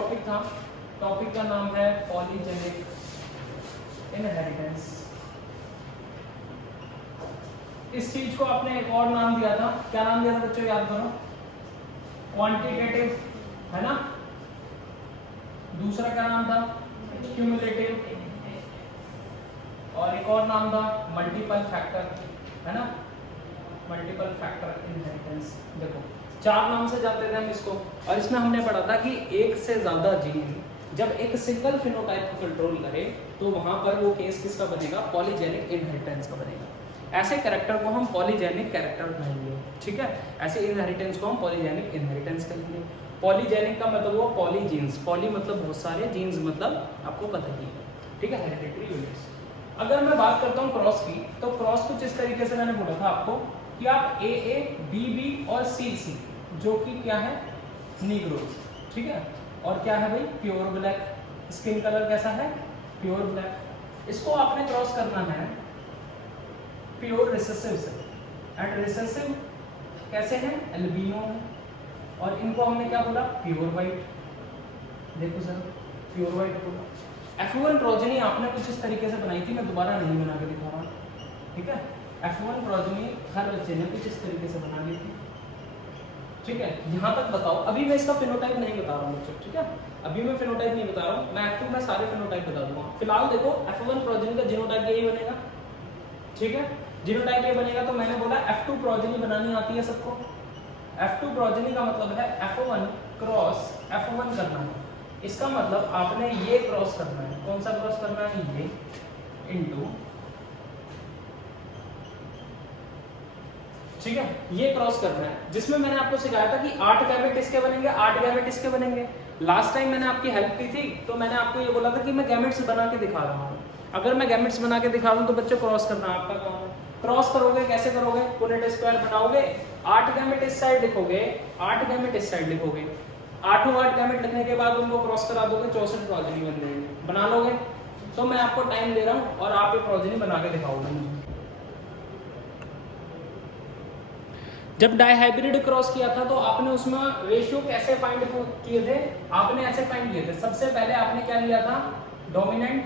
Topic था, topic का नाम है पॉलीजेनिक इनहेरिटेंस। इस चीज को आपने एक और नाम दिया था, क्या नाम दिया था बच्चों, याद करो, क्वांटिटेटिव, है ना। दूसरा क्या नाम था, क्यूमुलेटिव, और एक और नाम था मल्टीपल फैक्टर, है ना, मल्टीपल फैक्टर इनहेरिटेंस। देखो 4 नाम से जाते थे हम इसको, और इसमें हमने पढ़ा था कि एक से ज्यादा जीन जब एक सिंगल फिनोटाइप को कंट्रोल करे तो वहां पर वो केस किसका बनेगा, पॉलीजेनिक इनहेरिटेंस का बनेगा। ऐसे कैरेक्टर को हम पॉलीजेनिक कैरेक्टर कहेंगे, ठीक है। ऐसे इनहेरिटेंस को हम पॉलीजेनिक इनहेरिटेंस कहेंगे। पॉलीजेनिक का मतलब वो पॉली जीन्स, पॉली मतलब बहुत सारे, जीन्स मतलब आपको पता ही है, ठीक है, हेरिडिटरी यूनिट्स। अगर मैं बात करता हूँ क्रॉस की, तो क्रॉस कुछ इस तरीके से मैंने बोला था आपको कि आप ए बी और सी जो कि क्या है, नीग्रोज, ठीक है, और क्या है भाई, प्योर ब्लैक, स्किन कलर कैसा है, प्योर ब्लैक। इसको आपने क्रॉस करना है प्योर रिसेसिव से, एंड रिसेसिव कैसे हैं, एल्बिनो है, और इनको हमने क्या बोला, प्योर वाइट। देखो सर, प्योर वाइट बोला। F1 प्रोजेनी आपने कुछ इस तरीके से बनाई थी, मैं दोबारा नहीं बना के दिखा रहा, ठीक है। F1 प्रोजेनी हर बच्चे ने कुछ इस तरीके से बना दी थी, ठीक है। यहाँ तक बताओ, अभी मैं इसका फिनोटाइप नहीं बता रहा हूँ बच्चों, ठीक है, अभी मैं फिनोटाइप नहीं बता रहा हूँ, मैं F2 में सारे फिनोटाइप बता दूंगा। फिलहाल देखो F1 प्रोजेनी का जीनोटाइप यही बनेगा, ठीक है, जीनोटाइप ये बनेगा। तो मैंने बोला F2 प्रोजेनी बनानी आती है सबको। F2 प्रोजेनी का मतलब है F1 क्रॉस F1 करना है। इसका मतलब आपने ये क्रॉस करना है, कौन सा क्रॉस करना है, ये इनटू, ठीक है, ये क्रॉस करना है। जिसमें मैंने आपको सिखाया था कि 8 गैमेट इसके बनेंगे, 8 गैमेट इसके बनेंगे। लास्ट टाइम मैंने आपकी हेल्प की थी, तो मैंने आपको ये बोला था कि मैं गैमेट्स बना के दिखा रहा हूँ। अगर मैं गैमेट्स बना के दिखा रहा हूँ तो बच्चों क्रॉस करना आपका काम है। क्रॉस करोगे, कैसे करोगे, पुनेट स्क्वायर बनाओगे, 8 गैमेट इस साइड लिखोगे, 8 गैमेट इस साइड लिखोगे, 8 गैमेट लिखने के बाद उनको क्रॉस करा दोगे, 64 प्रोजेनी बन जाएंगे। बना लोगे? तो मैं आपको टाइम दे रहा हूँ और आप ये प्रोजेनी बना के दिखाओगे मुझे। जब डाइहाइब्रिड क्रॉस किया था तो आपने उसमें रेशियो कैसे फाइंड किए थे, आपने ऐसे फाइंड किए थे। सबसे पहले आपने क्या लिया था, डोमिनेंट,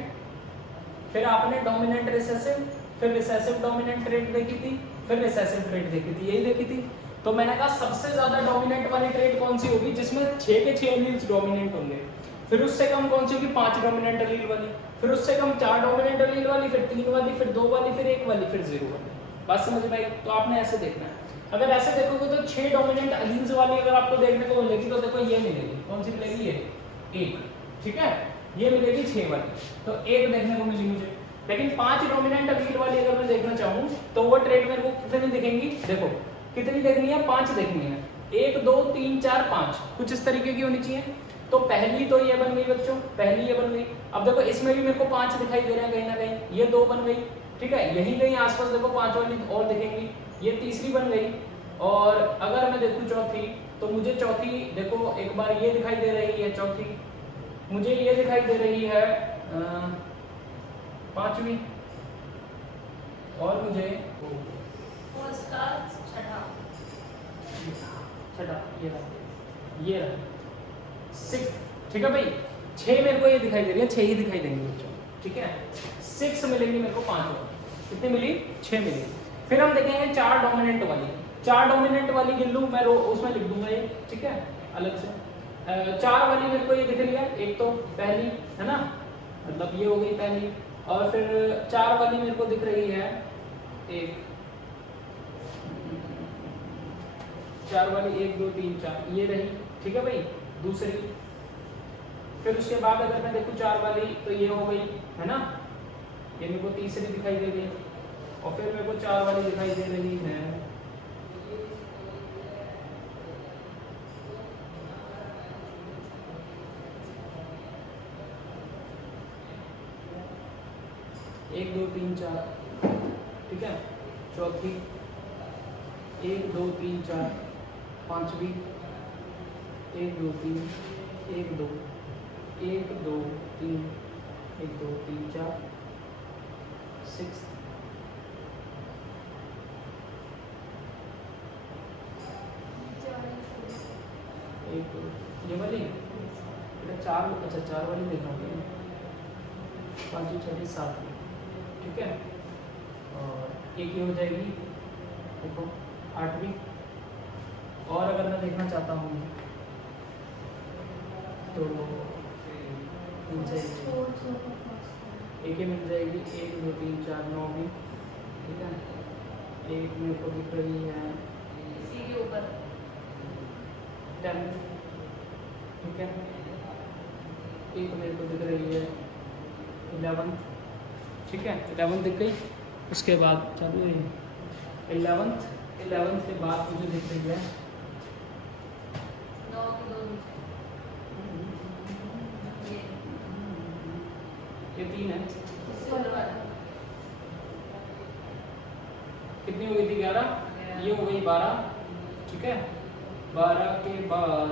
फिर आपने डोमिनेंट रिसेसिव, फिर रिसेसिव डोमिनेंट ट्रेट देखी थी, फिर रिसेसिव ट्रेट देखी थी, यही देखी थी। तो मैंने कहा सबसे ज्यादा डोमिनेंट वाली ट्रेट कौन सी होगी, जिसमें 6 के 6 एलील्स डोमिनेंट होंगे। फिर उससे कम कौन सी होगी, 5 डोमिनेंट एलील वाली, फिर उससे कम 4 डोमिनेंट एलील वाली, फिर 3 वाली, फिर 2 वाली, फिर 1 वाली, फिर 0 वाली। बात समझ में आई? तो आपने ऐसे देखना है। अगर ऐसे देखोगे तो 6 डोमिनेंट एलील्स वाली अगर आपको देखने को मिलेगी तो देखो ये मिलेगी, कौन सी मिलेगी, ये 1, ठीक है, ये मिलेगी 6 वाली, तो 1 देखने को मिली मुझे। लेकिन 5 डोमिनेंट एलील वाली अगर मैं देखना चाहूँ तो वो ट्रेट मेरे को कितनी दिखेंगी, देखो कितनी देखनी है, 5 देखनी है, 1 2 3 4 5, कुछ इस तरीके की होनी चाहिए। तो पहली तो ये बन गई बच्चों, पहली ये बन गई। अब देखो इसमें भी मेरे को 5 दिखाई दे रहे हैं कहीं ना कहीं, ये 2 बन गई, ठीक है, यहीं कहीं आसपास देखो 5 वाली और दिखेंगी, ये तीसरी बन गई। और अगर मैं देखूं चौथी, तो मुझे चौथी देखो एक बार ये दिखाई दे रही है, चौथी मुझे ये दिखाई दे रही है, 5वीं, और मुझे छठा ये रहा 6, ठीक है भाई। 6 मेरे को ये दिखाई दे रही है, 6 ही दिखाई देंगे बच्चों, ठीक है। 6 मिलेंगी मेरे को, 5 और कितनी मिली, 6 मिली। फिर हम देखेंगे 4 डोमिनेंट वाली, 4 डोमिनेंट वाली गिन लूं मैं, उसमें लिख दूंगा ये, ठीक है, अलग से। 4 वाली मेरे को ये दिख रही है, एक तो पहली है ना, मतलब ये हो गई पहली, और फिर 4 वाली मेरे को दिख रही है एक, 4 वाली 1 2 3 4 ये रही, ठीक है भाई, दूसरी। फिर उसके बाद अगर मैं देखूं 4 वाली तो ये हो गई, है ना, ये मेरे को तीसरी दिखाई दे रही, और फिर मेरे को 4 वाली दिखाई दे रही है, एक 2 3 4, ठीक है, चौथी 1 2 3 4, 5वीं 1 2 3 1 2 1 2 3 1 2 3 4, 6 1 2 ये वाली चार, अच्छा 4 वाली देखना होगी, 5 6 7, ठीक है। और एक ये हो जाएगी देखो 8वीं। और अगर मैं देखना चाहता हूँ तो मिल जाएगी, एक ही मिल जाएगी, 1 2 3 4 9वीं, ठीक है। एक मेरे को दिख रही है इसी के ऊपर 10, ठीक है। एक मेरे को दिख रही है 11, ठीक है, 11 दिख गई। उसके बाद चालू है 11 के बाद मुझे दिख रही है 9 की 2 नीचे, ये 3 है। इससे ऊपर वाला कितनी हो गई थी 11, ये हो गई 12, ठीक है। 12 के बाद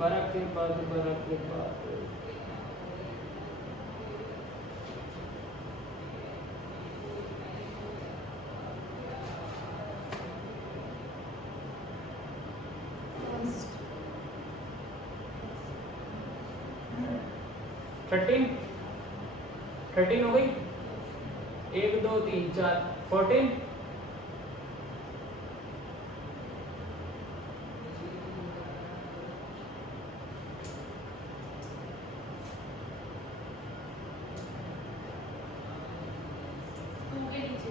12 के बाद 12 के बाद 13 हो गई, 1 2 3 4 14, टू के नीचे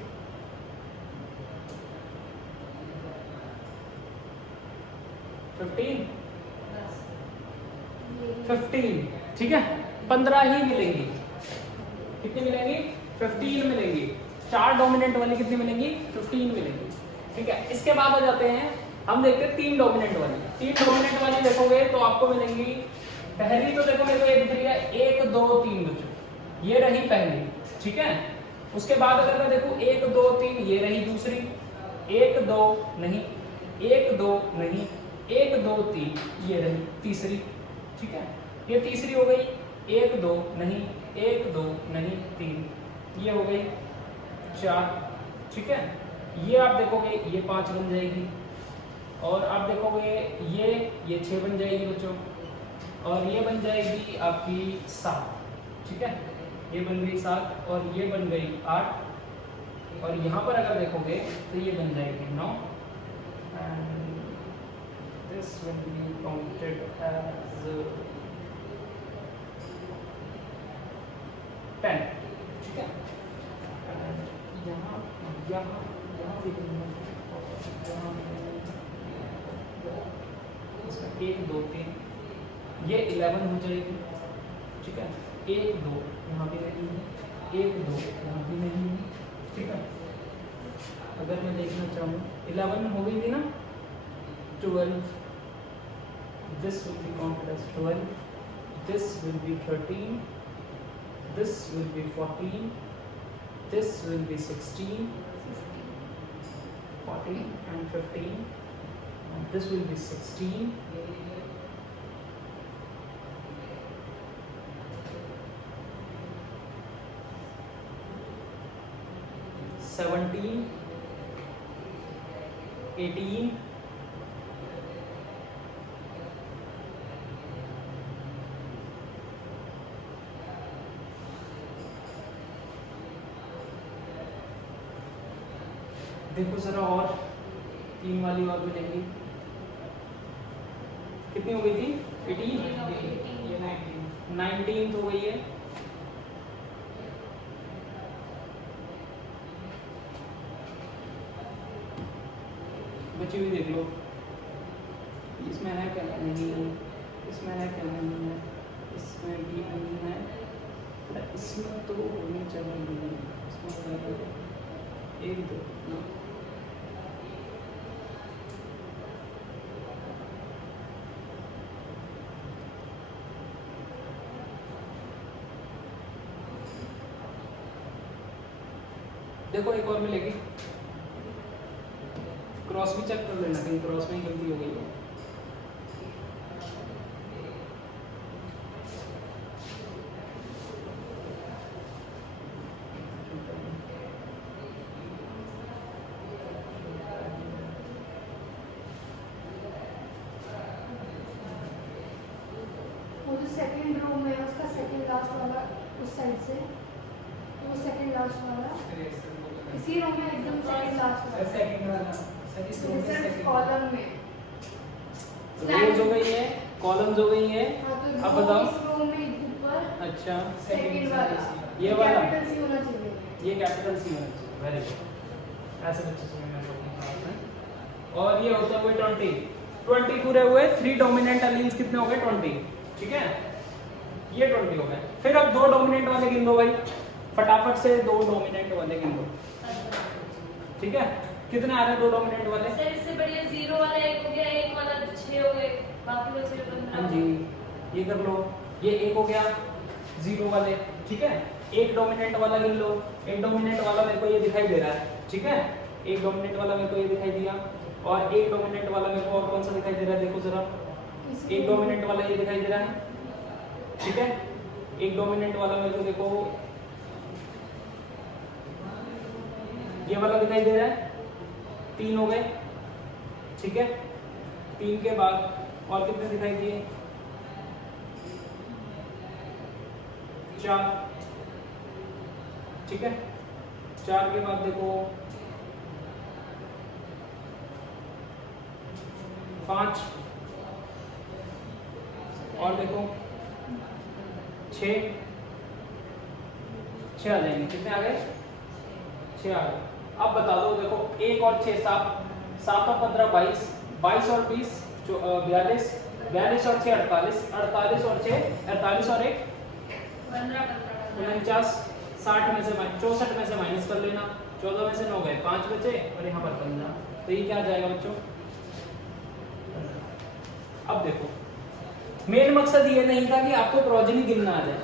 15, ठीक है। 15 ही मिलेंगी, कितनी मिलेंगी? 15 मिलेंगी। 4 डोमिनेंट वाली कितनी मिलेंगी? 15 मिलेंगी, ठीक है। इसके बाद आ जाते हैं, हम देखते हैं 3 डोमिनेंट वाली। 3 डोमिनेंट वाली देखोगे तो आपको मिलेंगी, पहली तो देखो मेरे को ये दिख रही है 1 2 3 बच्चों, ये रही पहली, ठीक है। उसके बाद अगर मैं देखूं 1 2 3, ये रही दूसरी, 1 2 नहीं, 1 2 नहीं, 1 2 3, ये रही तीसरी, ठीक है। ये तीसरी हो गई, 1 2 नहीं, 1 2 नहीं, 3, ये हो गई 4, ठीक है। ये आप देखोगे ये 5 बन जाएगी, और आप देखोगे ये 6 बन जाएगी बच्चों, और ये बन जाएगी आपकी 7, ठीक है। ये बन गई 7 और ये बन गई 8, और यहाँ पर अगर देखोगे तो ये बन जाएगी 9, and this will be counted as 10, ठीक है। यहाँ यहाँ यहाँ भी इसका 1 2 3, ये 11 हो जाएगी, ठीक है। 1 2 यहाँ भी नहीं है, 1 2 यहाँ भी नहीं है, ठीक है। अगर मैं देखना चाहूँ 11 हो गई थी ना, 12, this will be counted as 12, this will be 13, this will be 14, this will be 16, 14 and 15, and this will be 16, 17, 18, देखो जरा, और 3 वाली और मिलेंगी, कितनी हो गई थी? 18, ये 19 हो गई है, बची हुई देख लो, इसमें है क्या नहीं है, इसमें है क्या नहीं है, इसमें भी नहीं है, इसमें तो होनी चाहिए, इसमें 1 2 ना, देखो एक और मिलेगी, क्रॉस भी चेक कर लेना, कहीं क्रॉस में ही गलती हो गई है। उस साइड से, तो वो सेकंड लास्ट वाला इसी रो में एकदम सेकंड लास्ट वाला सेकंड वाला सर इस रो में सिर्फ सेकंड कॉलम में। रोज हो गई है, कॉलम्स हो गई है। हाँ, तो अब जो बताओ। इस रो में ऊपर अच्छा सेकंड वाला ये वाला कैपिटल सी होना चाहिए। ये कैपिटल सी होना चाहिए। वेरी गुड, ऐसे बच्चे समझ में आता। और ये होता हुए 20 पूरे हुए। 3 डोमिनेंट एलील्स कितने हो गए? 20। ठीक है, ये 20 हो गए। फिर अब 2 डोमिनेंट वाले गिन दो भाई, फटाफट से 2 डोमिनेंट वाले गिन दो। ठीक है, कितने आ रहे हैं 2 डोमिनेंट वाले? सर इससे बढ़िया 0 वाला 1 हो गया, 1 वाला 6 हो गए, बाकी बचे 15। हाँ जी, ये कर लो। ये 1 हो गया 0 वाले। ठीक है, एक डोमिनेंट वाला गिन लो। एक डोमिनेंट वाला मेरे को ये दिखाई दे रहा है। ठीक है, एक डोमिनेंट वाला मेरे को ये दिखाई दिया, और एक डोमिनेंट वाला मेरे को और कौन सा दिखाई दे रहा है? देखो जरा, एक डोमिनेंट वाला ये दिखाई दे रहा है। ठीक है, एक डोमिनेंट वाला मेरे को देखो ये वाला दिखाई दे रहा है। 3 हो गए। ठीक है, 3 के बाद और कितने दिखाई दिए? 4। ठीक है, 4 के बाद देखो 5, और देखो 6 आ जाएंगे। कितने आ गए? 6 आ गए। अब बता दो, देखो 1 और 6 7, 7 और 15 22, 22 और 20 42, 42 और 6 48, 48 और 6 48 और 1 49, 60 में से 64 में से माइनस कर लेना, 14 में से 9 गए, 5 बचे और यहाँ पर 15। तो ये क्या आ जाएगा बच्चों? अब देखो, मेन मकसद ये नहीं था कि आपको प्रोजेनी गिनना आ जाए,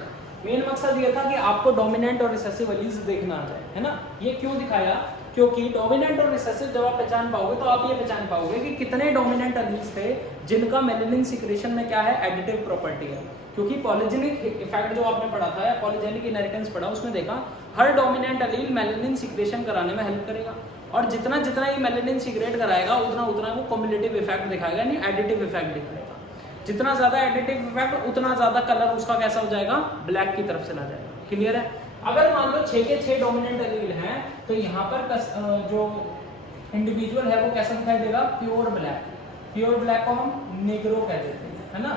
मेन मकसद ये था कि आपको डोमिनेंट और रिसेसिव एलील्स देखना आ जाए, है ना। ये क्यों दिखाया? क्योंकि डोमिनेंट और रिसेसिव जब आप पहचान पाओगे तो आप ये पहचान पाओगे कि कितने डोमिनेंट एलील्स थे जिनका मेलेनिन सिक्रेशन में क्या है, एडिटिव प्रॉपर्टी है। क्योंकि पॉलीजेनिक इफेक्ट जो आपने पढ़ा था या पॉलीजेनिक इनहेरिटेंस पढ़ा, उसमें देखा हर डोमिनेंट एलील मेलेनिन सिक्रेशन कराने में हेल्प करेगा, और जितना जितना ये मेलेनिन सिक्रेट कराएगा उतना उतना वो कम्युलेटिव इफेक्ट दिखाएगा, यानी एडिटिव इफेक्ट दिखाएगा। जितना ज्यादा एडिटिव इफेक्ट उतना ज्यादा कलर उसका कैसा हो जाएगा, ब्लैक की तरफ चला जाएगा। क्लियर है? अगर मान लो 6 के 6 डोमिनेंट एलील हैं तो यहाँ पर जो इंडिविजुअल है वो कैसा दिखाई देगा, प्योर ब्लैक। प्योर ब्लैक को हम नेग्रो कह देते हैं, है ना,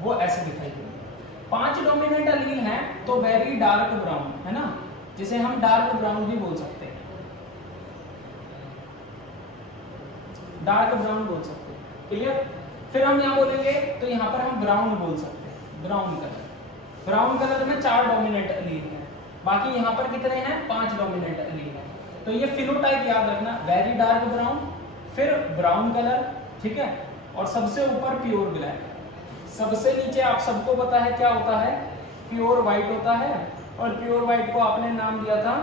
वो ऐसे दिखाई देगा। 5 डोमिनेंट एलील हैं तो वेरी डार्क ब्राउन, है ना, जिसे हम डार्क ब्राउन भी बोल सकते हैं, डार्क ब्राउन बोल सकते हैं। क्लियर? फिर हम यहाँ बोलेंगे तो यहाँ पर हम ब्राउन बोल सकते हैं, ब्राउन कलर। ब्राउन कलर में 4 डोमिनेंट एलील हैं, बाकी यहाँ पर कितने हैं, 5 डोमिनेंट एलील हैं। तो ये फिनोटाइप याद रखना, वेरी डार्क ब्राउन, फिर ब्राउन कलर, ठीक है, और सबसे ऊपर प्योर ब्लैक। सबसे नीचे आप सबको पता है क्या होता है, प्योर व्हाइट होता है, और प्योर व्हाइट को आपने नाम दिया था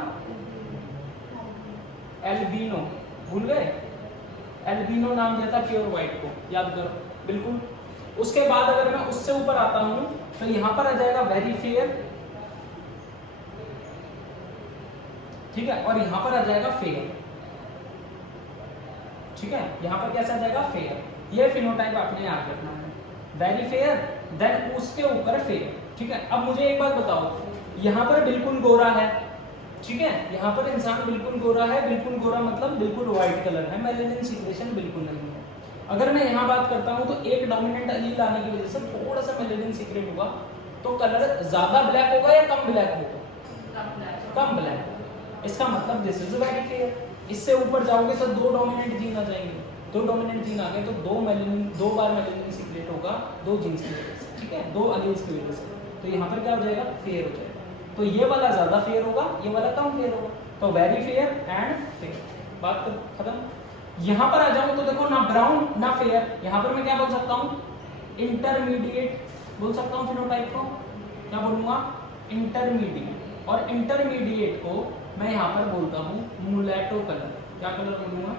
एल्बिनो, भूल गए? एल्बिनो नाम दिया था प्योर व्हाइट को, याद करो बिल्कुल। उसके बाद अगर मैं उससे ऊपर आता हूं तो यहां पर आ जाएगा वेरी फेयर, ठीक है, और यहां पर आ जाएगा फेयर, ठीक है, यहां पर कैसा आ जाएगा, फेयर। ये फिनोटाइप आपने याद रखना है, वेरी फेयर, देन उसके ऊपर फेयर, ठीक है। अब मुझे एक बात बताओ, यहां पर बिल्कुल गोरा है, ठीक है, यहाँ पर इंसान बिल्कुल गोरा है, बिल्कुल गोरा मतलब बिल्कुल व्हाइट कलर है, मेलेनिन सिक्रेशन बिल्कुल नहीं है। अगर मैं यहाँ बात करता हूँ तो एक डोमिनेंट एलील आने की वजह से थोड़ा सा मेलेनिन सिक्रेट होगा, तो कलर ज्यादा ब्लैक होगा या कम ब्लैक होगा, कम ब्लैक होगा। इसका मतलब दिस इज वेरी फेयर। इससे ऊपर जाओगे तो 2 डोमिनेंट जीन आ जाएंगे, 2 डोमिनेंट जीन आ गए तो 2 बार मेलेनिन सिक्रेट होगा 2 जीन्स की वजह से, ठीक है, 2 एलील्स की वजह से। तो यहाँ पर क्या हो जाएगा, फेयर हो जाएगा। तो ये वाला ज्यादा फेयर होगा, ये वाला कम फेयर होगा, तो वेरी फेयर एंड फेयर, बात तो खत्म। यहां पर आ जाऊं तो देखो ना ब्राउन ना फेयर, यहां पर मैं क्या बोल सकता हूं, इंटरमीडिएट बोल सकता हूं फिनोटाइप को, क्या बोलूंगा, इंटरमीडिएट। और इंटरमीडिएट को मैं यहां पर बोलता हूं मुलेटो कलर, क्या कलर बोलूंगा,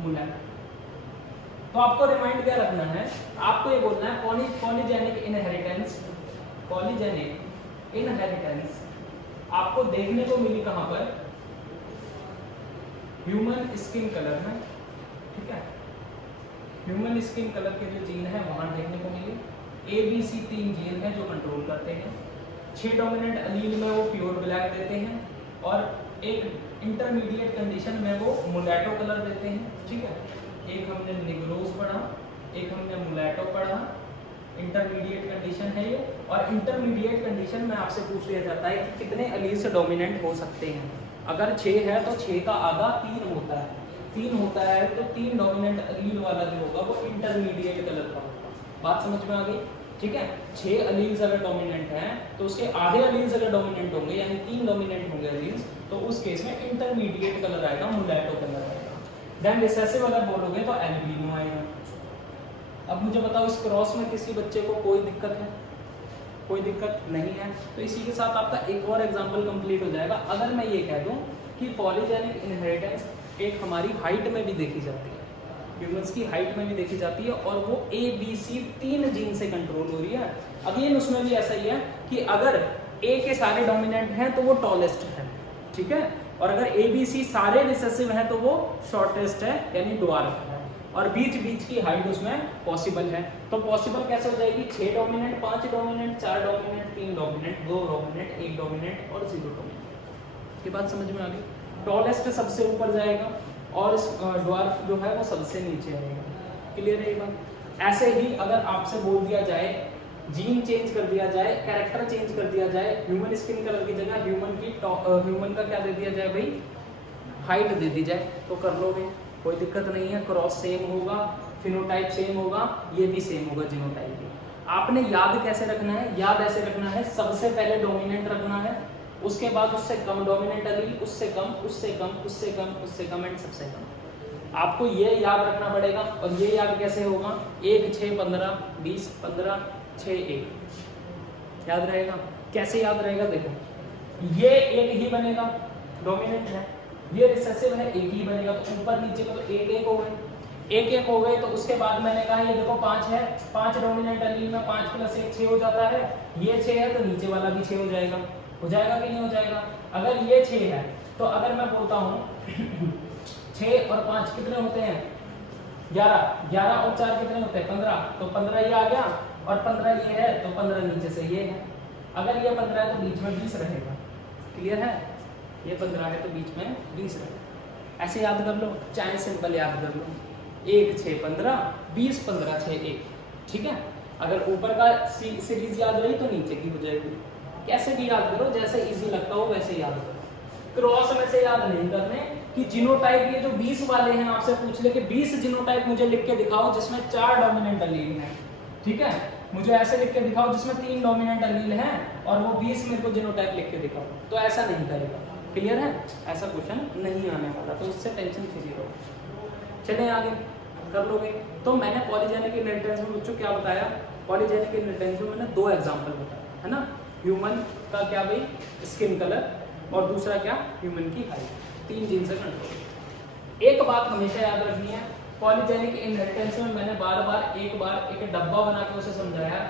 मुलेटो। तो आपको रिमाइंड क्या रखना है, आपको ये बोलना है पॉलीजेनिक इनहेरिटेंस, पॉलीजेनिक इनहेरिटेंस आपको देखने को मिली कहां पर, ह्यूमन स्किन कलर में, ठीक है, ह्यूमन स्किन कलर के जो जीन है वहां देखने को मिले। ABC 3 जीन है जो कंट्रोल करते हैं, 6 डोमिनेंट अलील में वो प्योर ब्लैक देते हैं और एक इंटरमीडिएट कंडीशन में वो मुलैटो कलर देते हैं, ठीक है। एक हमने निग्रोज पढ़ा, एक हमने मुलैटो पढ़ा, इंटरमीडिएट कंडीशन है ये। और इंटरमीडिएट कंडीशन में आपसे पूछ लिया जाता है कि कितने अलील से डोमिनेंट हो सकते हैं। अगर 6 है तो 6 का आधा 3 होता है, 3 होता है तो 3 डोमिनेंट अलील वाला जो होगा वो इंटरमीडिएट कलर का होगा। बात समझ में आ गई, ठीक है। 6 अलील्स अगर डोमिनेंट हैं तो उसके आधे अलील्स अगर डोमिनेंट होंगे यानी 3 डोमिनेंट होंगे अलील्स, तो उस केस में इंटरमीडिएट कलर आएगा, मुलैटो कलर आएगा। देन रिसेसिव अगर बोलोगे तो एल्बिनो आएगा। अब मुझे बताओ इस क्रॉस में किसी बच्चे को कोई दिक्कत है? कोई दिक्कत नहीं है। तो इसी के साथ आपका एक और एग्जांपल कंप्लीट हो जाएगा। अगर मैं ये कह दूं कि पॉलीजेनिक इनहेरिटेंस एक हमारी हाइट में भी देखी जाती है, ह्यूमंस की हाइट में भी देखी जाती है और वो ABC 3 जीन से कंट्रोल हो रही है। अगेन उसमें भी ऐसा ही है कि अगर A के सारे डोमिनेंट हैं तो वो टॉलेस्ट है, ठीक है, और अगर ABC सारे रिसेसिव हैं तो वो शॉर्टेस्ट है यानी ड्वार्फ है, और बीच बीच की हाइट उसमें पॉसिबल है। तो पॉसिबल कैसे हो जाएगी? 6 dominant, 5 dominant, 4 dominant, 3 dominant, 2 dominant, 1 dominant और 0 डोमिनेंट। ये बात समझ में आ गई? टॉलेस्ट सबसे ऊपर जाएगा और ड्वार्फ जो है वो सबसे नीचे आएगा। क्लियर है ये बात? ऐसे ही अगर आपसे बोल दिया जाए, जीन चेंज कर दिया जाए, कैरेक्टर चेंज कर दिया जाए, ह्यूमन स्किन कलर की जगह ह्यूमन का क्या दे दिया जाए भाई? हाइट दे दी जाए, तो कर लोगे, कोई दिक्कत नहीं है। क्रॉस सेम होगा, फिनोटाइप सेम होगा, ये भी सेम होगा जीनोटाइप भी। आपने याद कैसे रखना है? याद ऐसे रखना है, सबसे पहले डोमिनेंट रखना है, उसके बाद उससे कम डोमिनेंट अलील, उससे कम, उससे कम, उससे कम, उससे कम एंड सबसे कम। आपको ये याद रखना पड़ेगा। और ये याद कैसे होगा? 1 6 15 20 15 6 1 याद रहेगा। कैसे याद रहेगा? देखो, ये एक ही बनेगा, डोमिनेंट है, ये रिसेसिव है, एक ही बनेगा, तो ऊपर नीचे को तो 1 1 हो गए, 1 1 हो गए। तो उसके बाद मैंने कहा ये देखो 5 है, 5 डोमिनेंट अलील में 5 + 1 6 हो जाता है। ये 6 है तो नीचे वाला भी 6 हो जाएगा। हो जाएगा कि नहीं हो जाएगा? अगर ये 6 है तो अगर मैं बोलता हूँ 6 और 5 कितने होते हैं? 11, 11 और 4 कितने होते हैं? 15, तो 15 ये आ गया और 15 ये है तो 15 नीचे से ये है। अगर ये 15 है तो बीच में 20 रहेगा। क्लियर है? ये 15 है तो बीच में 20 रहेगा। ऐसे याद कर लो, चाहे सिंपल याद कर लो, 1 6 15 20 15 6 1, ठीक है। अगर ऊपर का सीरीज याद रही तो नीचे की हो जाएगी। कैसे भी याद करो, जैसे इजी लगता हो वैसे याद करो। क्रॉस में से याद नहीं करने कि जीनोटाइप ये जो 20 वाले हैं आपसे पूछ ले कि 20 जीनोटाइप मुझे लिख के दिखाओ जिसमें 4 डोमिनेंट अलील हैं, ठीक है। मुझे ऐसे लिख के दिखाओ जिसमें 3 डोमिनेंट अलील हैं और वो 20 मेरे को जीनोटाइप लिख के दिखाओ, तो ऐसा नहीं करेगा। क्लियर है? ऐसा क्वेश्चन नहीं आने वाला, तो उससे टेंशन फ्री रहो। चलें आगे, कर लोगे। तो मैंने पॉलीजेनिक इनहेरिटेंस में बच्चों क्या बताया? पॉलीजेनिक इनहेरिटेंस में मैंने 2 एग्जांपल बताया, है ना। ह्यूमन का क्या भाई? स्किन कलर, और दूसरा क्या? ह्यूमन की हाइट। 3 जीन से कंट्रोल। एक बात हमेशा याद रखनी है, पॉलीजेनिक इनहेरिटेंस में मैंने बार एक डब्बा बना के उसे समझाया,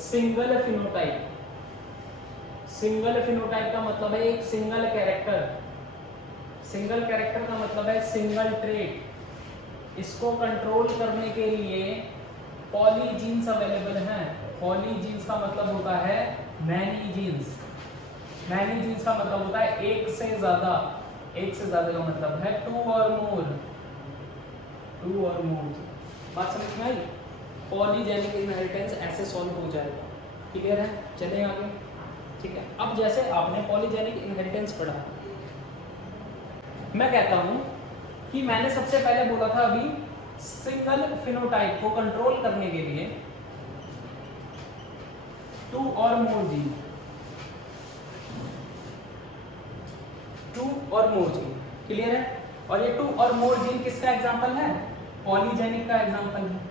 सिंगल फिनोटाइप। सिंगल फिनोटाइप का मतलब है एक सिंगल कैरेक्टर। सिंगल कैरेक्टर का मतलब है सिंगल ट्रेट। इसको कंट्रोल करने के लिए पॉलीजीन्स अवेलेबल हैं। पॉलीजीन्स का मतलब होता है मैनी जीन्स। मैनी जीन्स का मतलब होता है एक से ज्यादा। एक से ज्यादा का मतलब है 2 और मोर। 2 और मोर। बात समझ में आई? पॉलीजेनिक इनहेरिटेंस ऐसे सॉल्व हो जाएगा। क्लियर है? चलें आगे, ठीक है। अब जैसे आपने पॉलीजेनिक इनहेरिटेंस पढ़ा, मैं कहता हूं कि मैंने सबसे पहले बोला था अभी सिंगल फिनोटाइप को कंट्रोल करने के लिए 2 और मोर जीन, 2 और मोर जीन। क्लियर है? और ये 2 और मोर जीन किसका एग्जांपल है? पॉलीजेनिक का एग्जांपल है।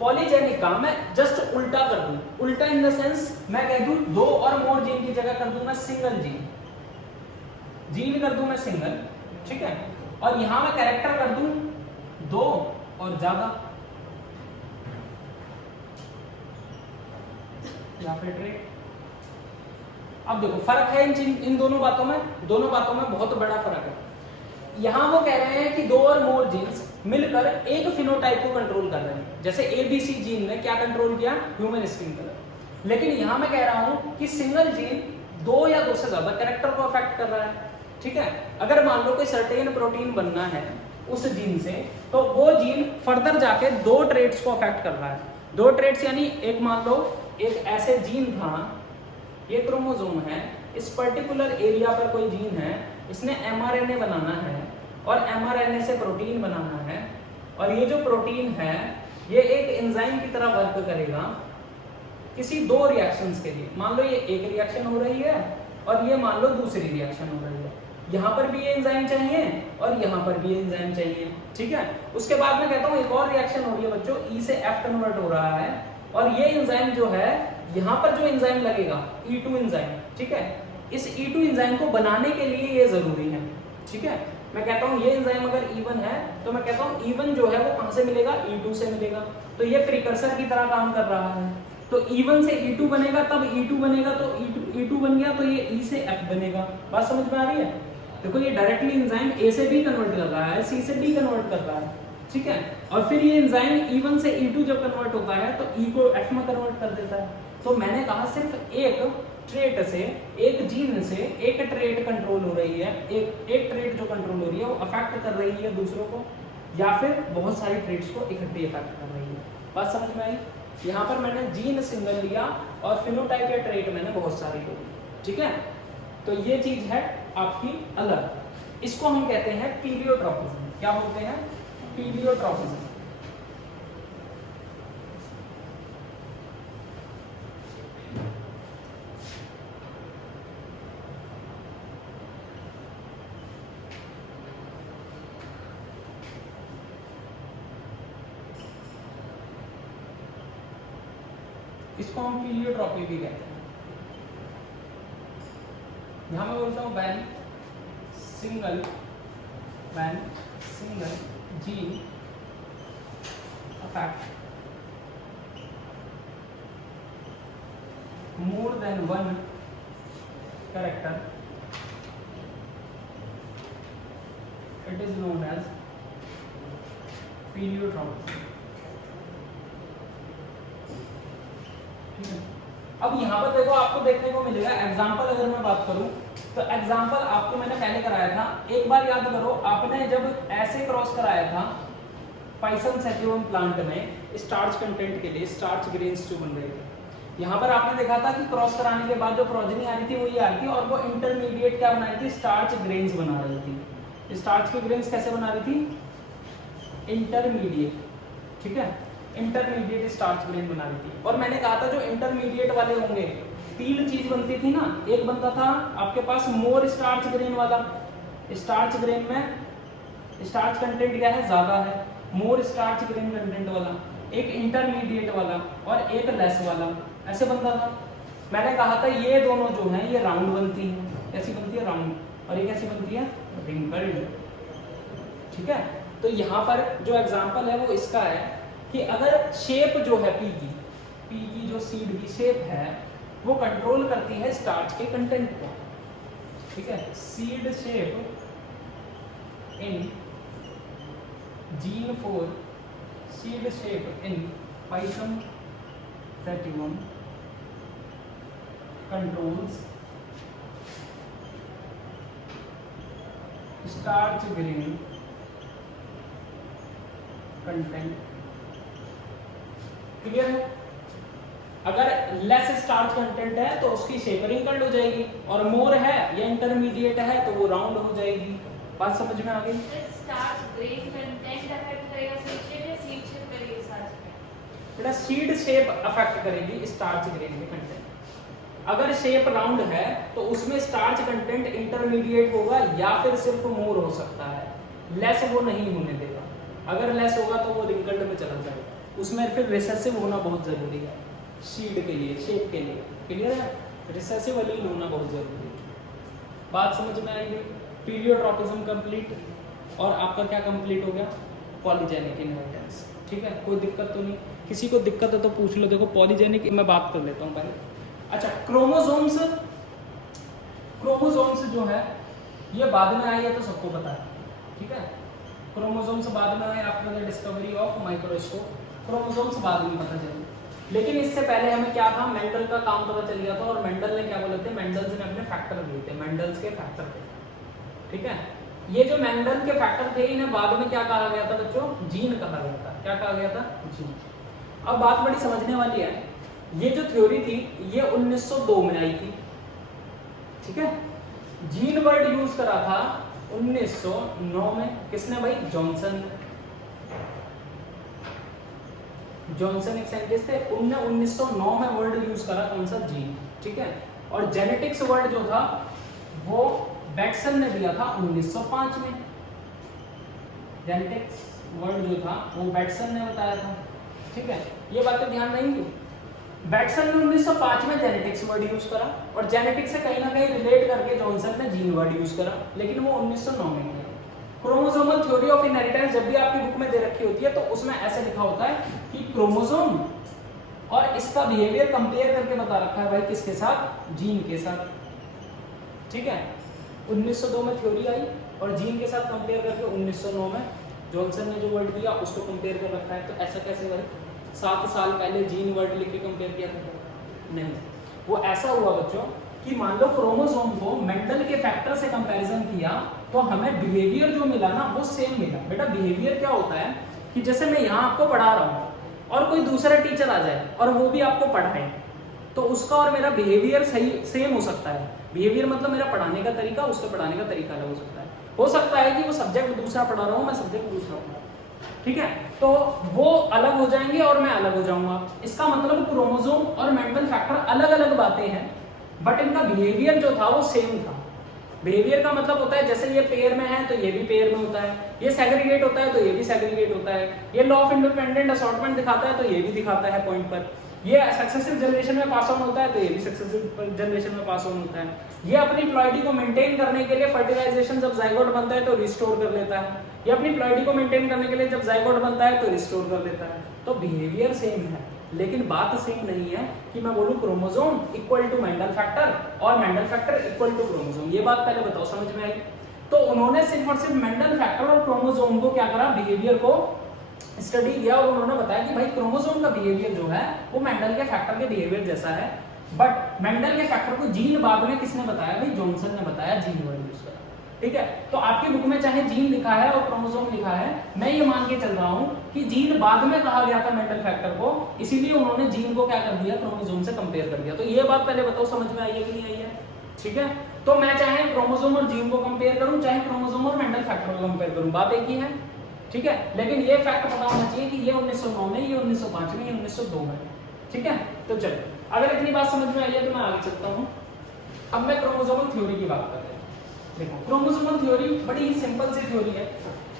पॉलीजेनिक का मैं जस्ट उल्टा कर दूं, उल्टा इन द सेंस मैं कह दूं 2 और मोर जीन की जगह कर दूं मैं सिंगल जीन। जीन कर दूं मैं सिंगल, ठीक है। और यहां मैं कैरेक्टर कर दूं 2 और ज्यादा, या फिर ट्रेट। अब देखो फर्क है इन दोनों बातों में, दोनों बातों में बहुत बड़ा फर्क है। यहां वो कह रहे हैं कि 2 और मोर जीन्स मिलकर एक फिनोटाइप को कंट्रोल कर रहे हैं। जैसे ABC जीन ने क्या कंट्रोल किया? Human skin colour. लेकिन यहाँ मैं कह रहा हूँ कि सिंगल जीन 2 या 2 से ज्यादा कैरेक्टर को अफेक्ट कर रहा है। ठीक है, अगर मान लो कोई सर्टेन प्रोटीन बनना है उस जीन से, तो वो जीन फर्दर जाके 2 ट्रेट्स को अफेक्ट कर रहा है। 2 ट्रेट्स यानी एक मान लो एक ऐसे जीन था, ये क्रोमोसोम है, इस पर्टिकुलर एरिया पर कोई जीन है, इसने mRNA बनाना है और mRNA से प्रोटीन बनाना है, और ये जो प्रोटीन है ये एक एंजाइम की तरह वर्क करेगा किसी 2 रिएक्शंस के लिए। मान लो ये एक रिएक्शन हो रही है और ये मान लो दूसरी रिएक्शन हो रही है, यहाँ पर भी ये एंजाइम चाहिए और यहाँ पर भी एंजाइम चाहिए। ठीक है, उसके बाद मैं कहता हूँ एक और रिएक्शन हो रही है बच्चों, E से F कन्वर्ट हो रहा है, और ये एंजाइम जो है यहाँ पर जो एंजाइम लगेगा E2 एंजाइम, ठीक है, इस E2 एंजाइम को बनाने के लिए ये जरूरी है। ठीक है, मैं कहता हूँ ये एंजाइम अगर E1 है तो मैं कहता हूँ E1 जो है वो कहाँ से मिलेगा, E2 से मिलेगा, तो ये प्रिकर्सर की तरह काम कर रहा है। तो E1 से E2 बनेगा, तब E2 बनेगा, तो E2 बन गया तो ये E से F बनेगा। बात समझ में आ रही है? देखो ये डायरेक्टली एंजाइम A से B कन्वर्ट कर रहा है, C से D कन्वर्ट कर रहा है। ठीक है, और फिर ये एंजाइम E1 से E2 जब कन्वर्ट होता है तो E को F में कन्वर्ट कर देता है। तो मैंने कहा सिर्फ एक ट्रेट से, एक जीन से एक ट्रेट कंट्रोल हो रही है, एक ट्रेट जो कंट्रोल हो रही है वो अफेक्ट कर रही है दूसरों को, या फिर बहुत सारी ट्रेट्स को इकट्ठी अफेक्ट कर रही है। बात समझ में आई? यहाँ पर मैंने जीन सिंगल लिया और फिनोटाइप या ट्रेट मैंने बहुत सारी ली। ठीक है, तो ये चीज है आपकी अलग। इसको हम कहते हैं पीलियोट्रोपिज्म। क्या बोलते हैं? पीलियोट्रोपिज्म। इसको हम पीलियोट्रॉपी भी कहते हैं। यहां मैं बोलता हूं when single gene affect more than 1 character, it is known as paleotropism. ठीक है, अब यहाँ पर देखो आपको देखने को मिलेगा एग्जाम्पल। अगर मैं बात करूं तो एग्जाम्पल आपको मैंने पहले कराया था, एक बार याद करो, आपने जब ऐसे क्रॉस कराया था पाइसन सैटिवम प्लांट में स्टार्च कंटेंट के लिए, स्टार्च ग्रेन्स जो बन रहे थे, यहाँ पर आपने देखा था कि क्रॉस कराने के बाद जो प्रोजेनी आ रही थी वो ये आ रही थी, और वो इंटरमीडिएट क्या बना रही थी, स्टार्च ग्रेन्स बना रही थी। स्टार्च की ग्रेन्स कैसे बना रही थी? इंटरमीडिएट। ठीक है, इंटरमीडिएट स्टार्च ग्रेन बना रही थी। और मैंने कहा था जो इंटरमीडिएट वाले होंगे 3 चीज बनती थी ना, एक बनता था आपके पास मोर स्टार्च ग्रेन वाला, स्टार्च ग्रेन में स्टार्च कंटेंट क्या है, ज्यादा है, मोर स्टार्च ग्रेन कंटेंट वाला, एक इंटरमीडिएट वाला और एक लेस वाला, ऐसे बनता था। मैंने कहा था ये दोनों जो हैं ये राउंड बनती हैं। कैसी बनती है? राउंड। और ये कैसी बनती है? रिंकल्ड। ठीक है, तो यहाँ पर जो एग्जांपल है वो इसका है कि अगर शेप जो है पी की जो सीड की शेप है वो कंट्रोल करती है स्टार्च के कंटेंट को। ठीक है, seed shape in gene 4, seed shape in pisum sativum controls starch grain content। Clear है? अगर लेस स्टार्च कंटेंट है तो उसकी शेप रिंकल्ड हो जाएगी, और मोर है या इंटरमीडिएट है तो वो राउंड हो जाएगी। बात समझ में आ गई? स्टार्च ग्रेन कंटेंट अफेक्ट करेगा सीड शेप या सीड शेप करेगी स्टार्च ग्रेन? बेटा सीड शेप अफेक्ट करेगी स्टार्च ग्रेन के कंटेंट। अगर शेप राउंड है तो उसमें स्टार्च कंटेंट इंटरमीडिएट होगा या फिर सिर्फ मोर हो सकता है, लेस वो नहीं होने देगा। अगर लेस होगा तो वो रिंकल्ड में चला जाएगा, उसमें फिर रिसेसिव होना बहुत जरूरी है सीड के लिए, शेप के लिए। क्लियर है? रिसेसिव एलील होना बहुत जरूरी है। बात समझ में आएगी? पीलियोट्रोपिज्म कंप्लीट, और आपका क्या कंप्लीट हो गया? Polygenic inheritance. ठीक है, कोई दिक्कत तो नहीं? किसी को दिक्कत है तो पूछ लो। देखो पॉलीजेनिक मैं बात कर लेता हूँ पहले। अच्छा, क्रोमोसोम्स जो है ये बाद में आई है तो सबको पता है। ठीक है, क्रोमोसोम्स बाद में आए after the discovery of microscope. Chromosomes बाद में पता चले। लेकिन इससे पहले हमें क्या था, मेंडल का काम पता चल गया था, और मेंडल ने क्या बोले थे, मेंडल्स ने अपने फैक्टर दिए थे, मेंडल्स के फैक्टर थे, ठीक है। ये जो मेंडल के फैक्टर थे इन्हें बाद में क्या कहा गया था बच्चों, जीन कहा गया था। क्या कहा गया था, जीन। अब बात बड़ी समझने वाली है, ये जो थ्योरी थी ये 1902 में आई थी, ठीक है। जीन वर्ड यूज करा था 1909 में, किसने भाई, जॉनसन। जॉनसन एक साइंटिस्ट थे, उनने 1909 में वर्ड यूज करा, कौन सा, जीन, ठीक है। और जेनेटिक्स वर्ड जो था वो बैटसन ने दिया था 1905 में। जेनेटिक्स वर्ड जो था वो बैटसन ने बताया था, ठीक है। ये बातें ध्यान रहेंगी। बैटसन ने 1905 में जेनेटिक्स वर्ड यूज करा, और जेनेटिक्स से कहीं ना कहीं रिलेट करके जॉनसन ने जीन वर्ड यूज करा, लेकिन वो 1909 में किया। क्रोमोसोमल थ्योरी ऑफ इनहेरिटेंस जब भी आपकी बुक में दे रखी होती है तो उसमें ऐसे लिखा होता है कि क्रोमोसोम और इसका बिहेवियर कंपेयर करके बता रखा है भाई, किसके साथ, जीन के साथ, ठीक है। 1902 में थ्योरी आई और जीन के साथ कंपेयर करके 1909 में जॉनसन ने जो वर्ड दिया उसको कंपेयर कर रखा है। तो ऐसा कैसे भाई, 7 साल पहले जीन वर्ड लिख के कंपेयर किया था? नहीं, वो ऐसा हुआ बच्चों कि मान लो क्रोमोसोम को मेंडल के फैक्टर से कंपैरिजन किया तो हमें बिहेवियर जो मिला ना वो सेम मिला। बेटा बिहेवियर क्या होता है कि जैसे मैं यहाँ आपको पढ़ा रहा हूँ और कोई दूसरा टीचर आ जाए और वो भी आपको पढ़ाए, तो उसका और मेरा बिहेवियर सही सेम हो सकता है। बिहेवियर मतलब मेरा पढ़ाने का तरीका, उसका पढ़ाने का तरीका अलग हो सकता है। हो सकता है कि वो सब्जेक्ट दूसरा पढ़ा रहा हूँ, मैं सब्जेक्ट दूसरा पढ़ा रहा हूँ, ठीक है। तो वो अलग हो जाएंगे और मैं अलग हो जाऊंगा। इसका मतलब क्रोमोसोम और मेंडल फैक्टर अलग अलग बातें हैं, बट इनका बिहेवियर जो था वो सेम था। बिहेवियर का मतलब होता है जैसे ये पेयर में है तो ये भी पेयर में होता है, ये सेग्रीगेट होता है तो ये भी सेग्रीगेट होता है, ये लॉ ऑफ इंडिपेंडेंट असॉर्टमेंट दिखाता है तो ये भी दिखाता है पॉइंट पर, ये सक्सेसिव जनरेशन में पास ऑन होता है तो ये भी सक्सेसिव जनरेशन में पास ऑन होता है, ये अपनी प्लॉइडी को मेंटेन करने के लिए फर्टिलाइजेशन जब जाइगोट बनता है तो रिस्टोर कर लेता है, ये अपनी प्लॉइडी को मेंटेन करने के लिए जब जाइगोट बनता है तो रिस्टोर कर देता है। तो बिहेवियर सेम है, लेकिन बात सेम नहीं है कि मैं बोलूं chromosome equal to Mendel factor और Mendel factor equal to chromosome. ये बात पहले बताओ, समझ में आई? तो उन्होंने सिर्फ और सिर्फ मेंडल फैक्टर और क्रोमोसोम को क्या करा, बिहेवियर को स्टडी किया और उन्होंने बताया कि भाई क्रोमोसोम का बिहेवियर जो है वो मेंडल के फैक्टर के बिहेवियर जैसा है, बट मेंडल के फैक्टर को जीन बाद में किसने बताया, भाई जॉनसन ने बताया, जीन वर्ड यूज करा, ठीक है। तो आपकी बुक में चाहे जीन लिखा है और क्रोमोसोम लिखा है, मैं ये मान के चल रहा हूं कि जीन बाद में कहा गया था मेंडल फैक्टर को, इसीलिए उन्होंने जीन को क्या कर दिया, क्रोमोसोम से कंपेयर कर दिया। तो ये बात पहले बताओ समझ में आई है कि नहीं आई है, ठीक है। तो मैं चाहे क्रोमोसोम और जीन को कंपेयर करूं, चाहे क्रोमोसोम और मेंडल फैक्टर को कंपेयर करूं, बात एक ही है, ठीक है। लेकिन ये फैक्ट पता होना चाहिए कि ये 1909 में, ये 1905 में, ये 1902 में, ठीक है। तो चलो, अगर इतनी बात समझ में आई है तो मैं आगे चलता हूं। अब मैं क्रोमोसोमल थ्योरी की बात कर रहा हूं। देखो क्रोमोसोमल थ्योरी बड़ी ही सिंपल सी थ्योरी है।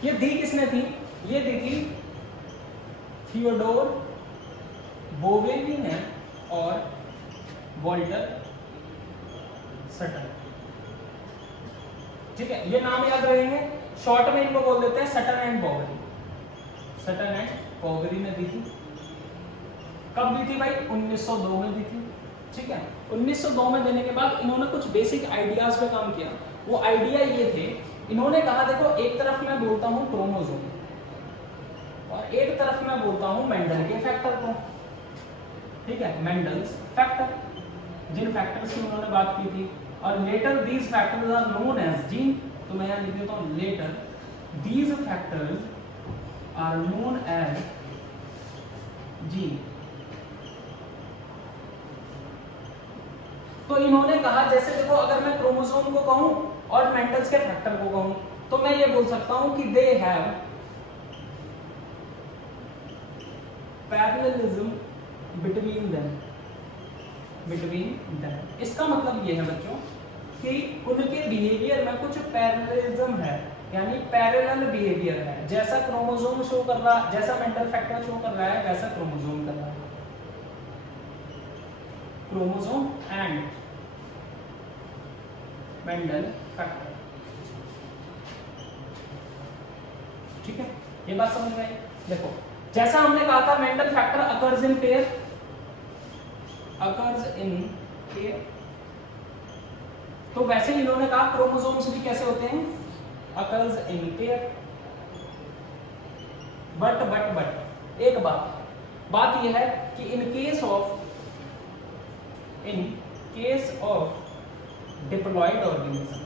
ये दी किसने थी, ये दी थी थियोडोर बोवेली ने और वॉल्टर सटन, ठीक है। ये नाम याद रहेंगे, शॉर्ट में इनको बोल देते हैं Sutton and Boveri. Sutton and Boveri ने दी थी। कब दी थी भाई, 1902 में दी थी, ठीक है। 1902 में देने के बाद इन्होंने कुछ बेसिक आइडियाज पे काम किया। वो आइडिया ये थे, इन्होंने कहा देखो एक तरफ मैं बोलता हूं क्रोमोसोम और एक तरफ मैं बोलता हूं मेंडल के फैक्टर को, ठीक है, मेंडल्स फैक्टर, जिन फैक्टर्स की उन्होंने बात की थी। और later these factors are known as gene, तो मैं यहां लिख देता हूं later these factors are known as gene. तो इन्होंने कहा जैसे देखो अगर मैं क्रोमोसोम को कहूं और मेंडल्स के फैक्टर को कहूं तो मैं ये बोल सकता हूं कि they have parallelism between them, इसका मतलब ये है बच्चों कि उनके बिहेवियर में कुछ पैरेललिज्म है, यानी पैरेलल बिहेवियर है। जैसा क्रोमोसोम शो कर रहा, जैसा मेंडल फैक्टर शो कर रहा है वैसा क्रोमोसोम कर रहा है। क्रोमोसोम एंड मेंडल फैक्टर, ठीक है। ये बात समझ में आई? देखो जैसा हमने कहा था Mendel factor occurs in pair, तो वैसे ही इन्होंने कहा क्रोमोसोम्स भी कैसे होते हैं, अकर्स इन पेयर। बट एक बात, बात यह है कि in case of diploid organism,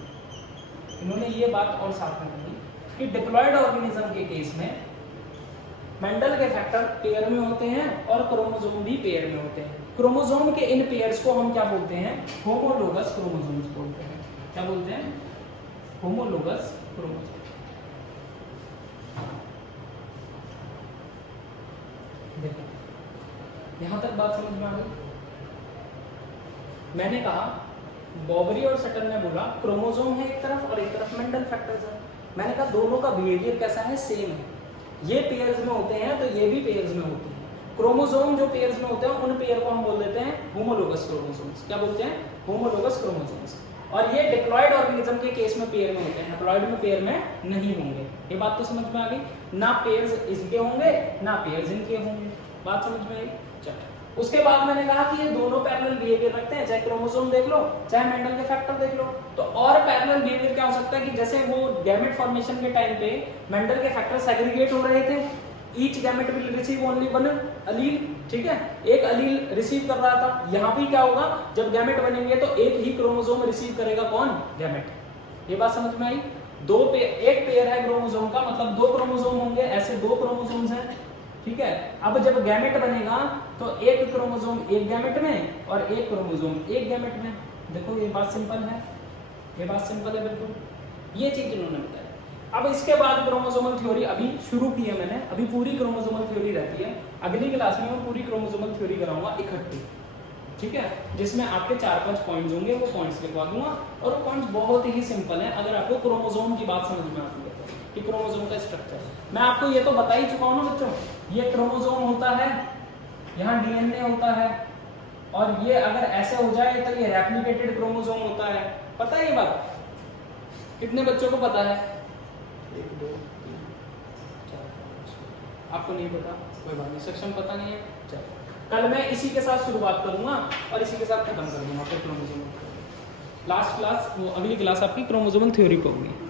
इन्होंने ये बात और साथ में कही कि डिप्लॉयड ऑर्गेनिज्म के केस में मेंडल के फैक्टर पेयर में होते हैं और क्रोमोसोम भी पेयर में होते हैं। क्रोमोसोम के इन पेयर्स को हम क्या बोलते हैं? होमोलोगस क्रोमोसोम्स बोलते हैं। क्या बोलते हैं? Homologous chromosome. देखो यहां तक बात समझ में आ गई। मैंने कहा बॉबरी और सटन ने बोला क्रोमोसोम है एक तरफ और एक तरफ मेंडल फैक्टर्स है। मैंने कहा दोनों का बिहेवियर कैसा है? सेम है। ये पेयर्स में होते हैं तो ये भी पेयर्स में होते हैं। क्रोमोसोम जो पेयर्स में होते हैं उन पेयर को हम बोल देते हैं होमोलोगस क्रोमोसोम्स। क्या बोलते हैं? Homologous chromosomes. और ये डिप्लॉयड ऑर्गेनिज्म के केस में पेयर में होते हैं, हैप्लॉयड में पेयर में नहीं होंगे। ये बात तो समझ में आ गई ना? पेयर्स इसके होंगे ना पेयर्स इनके होंगे। बात समझ में आई? चलो उसके बाद मैंने कहा कि ये दोनों पैरेलल बिहेवियर रखते हैं, चाहे क्रोमोसोम देख लो चाहे मेंडल के फैक्टर देख लो। तो और पैरेलल बिहेवियर क्या हो सकता है कि जैसे वो गैमेट फॉर्मेशन के टाइम पे मेंडल के फैक्टर सेग्रीगेट हो रहे थे, each gamete will receive only one allele, ठीक है, एक अलील रिसीव कर रहा था। यहाँ भी क्या होगा, जब गैमेट बनेंगे तो एक ही क्रोमोसोम रिसीव करेगा, कौन? गैमेट। ये बात समझ में आई? एक पेयर है क्रोमोसोम का, मतलब दो क्रोमोसोम होंगे, ऐसे दो क्रोमोसोम्स हैं, ठीक है। अब जब गैमेट बनेगा तो एक क्रोमोसोम एक गैमेट में और एक क्रोमोसोम एक गैमेट में। देखो ये बात सिंपल है, ये बात सिंपल है बिल्कुल। ये चीज इन्होंने बताया। अब इसके बाद क्रोमोसोमल थ्योरी अभी शुरू की है मैंने, अभी पूरी क्रोमोसोमल थ्योरी रहती है। अगली क्लास में मैं पूरी क्रोमोसोमल थ्योरी कराऊंगा इकट्ठी, ठीक है, जिसमें आपके 4-5 पॉइंट्स होंगे, वो पॉइंट्स लिखवा दूंगा। और वो पॉइंट्स बहुत ही सिंपल है अगर आपको क्रोमोसोम की बात समझ में आती है कि क्रोमोसोम का स्ट्रक्चर। मैं आपको ये तो बता ही चुका हूं ना बच्चों, ये क्रोमोसोम होता है, यहाँ डीएनए होता है, और ये अगर ऐसे हो जाए तो ये रेप्लिकेटेड क्रोमोसोम होता है। पता है ये बात? कितने बच्चों को पता है? 1 2 3 4 5। आपको नहीं पता? कोई बात नहीं, सेक्शन पता नहीं है। चलो कल मैं इसी के साथ शुरुआत करूंगा और इसी के साथ खत्म कर दूंगा फिर क्रोमोसोम। लास्ट क्लास, वो अगली क्लास आपकी क्रोमोसोमल थ्योरी पे होगी।